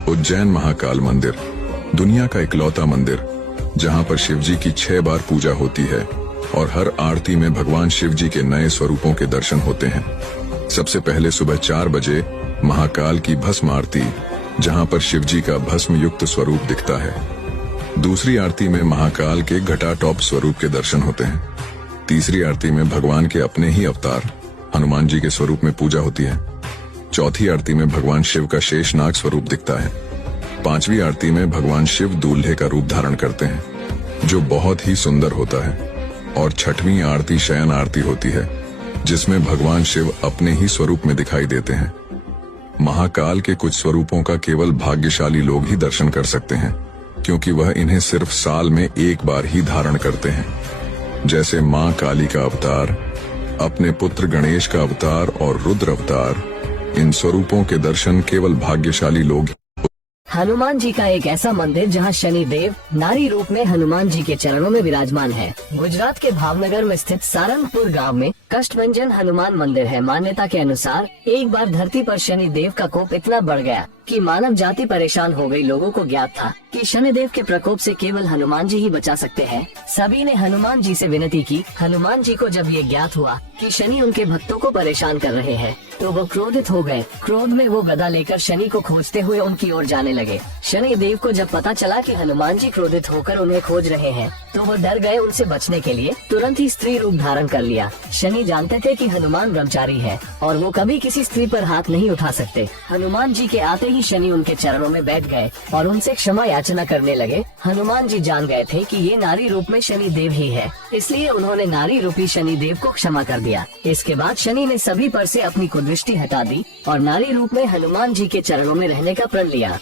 उज्जैन महाकाल मंदिर दुनिया का इकलौता मंदिर जहां पर शिव जी की 6 बार पूजा होती है और हर आरती में भगवान शिव जी के नए स्वरूपों के दर्शन होते हैं। सबसे पहले सुबह 4 बजे महाकाल की भस्म आरती, जहां पर शिव जी का भस्म युक्त स्वरूप दिखता है। दूसरी आरती में महाकाल के घटाटॉप स्वरूप के दर्शन होते हैं। तीसरी आरती में भगवान के अपने ही अवतार हनुमान जी के स्वरूप में पूजा होती है। चौथी आरती में भगवान शिव का शेषनाग स्वरूप दिखता है। पांचवी आरती में भगवान शिव दूल्हे का रूप धारण करते हैं, जो बहुत ही सुंदर होता है। और छठवीं आरती शयन आरती होती है, जिसमें भगवान शिव अपने ही स्वरूप में दिखाई देते हैं। महाकाल के कुछ स्वरूपों का केवल भाग्यशाली लोग ही दर्शन कर सकते हैं, क्योंकि वह इन्हें सिर्फ साल में एक बार ही धारण करते हैं। जैसे मां काली का अवतार, अपने पुत्र गणेश का अवतार और रुद्र अवतार। इन स्वरूपों के दर्शन केवल भाग्यशाली लोग। हनुमान जी का एक ऐसा मंदिर जहां शनि देव नारी रूप में हनुमान जी के चरणों में विराजमान है। गुजरात के भावनगर में स्थित सारंगपुर गांव में कष्टभंजन हनुमान मंदिर है। मान्यता के अनुसार एक बार धरती पर शनि देव का कोप इतना बढ़ गया कि मानव जाति परेशान हो गई। लोगों को ज्ञात था कि शनि देव के प्रकोप से केवल हनुमान जी ही बचा सकते हैं। सभी ने हनुमान जी से विनती की। हनुमान जी को जब ये ज्ञात हुआ कि शनि उनके भक्तों को परेशान कर रहे हैं, तो वो क्रोधित हो गए। क्रोध में वो गदा लेकर शनि को खोजते हुए उनकी ओर जाने लगे। शनि देव को जब पता चला कि हनुमान जी क्रोधित होकर उन्हें खोज रहे हैं, तो वो डर गए। उनसे बचने के लिए तुरंत ही स्त्री रूप धारण कर लिया। शनि जानते थे कि हनुमान ब्रह्मचारी है और वो कभी किसी स्त्री पर हाथ नहीं उठा सकते। हनुमान जी के आते ही शनि उनके चरणों में बैठ गए और उनसे क्षमा याचना करने लगे। हनुमान जी जान गए थे कि ये नारी रूप में शनि देव ही है, इसलिए उन्होंने नारी रूपी शनि देव को क्षमा कर दिया। इसके बाद शनि ने सभी पर से अपनी कुदृष्टि हटा दी और नारी रूप में हनुमान जी के चरणों में रहने का प्रण लिया।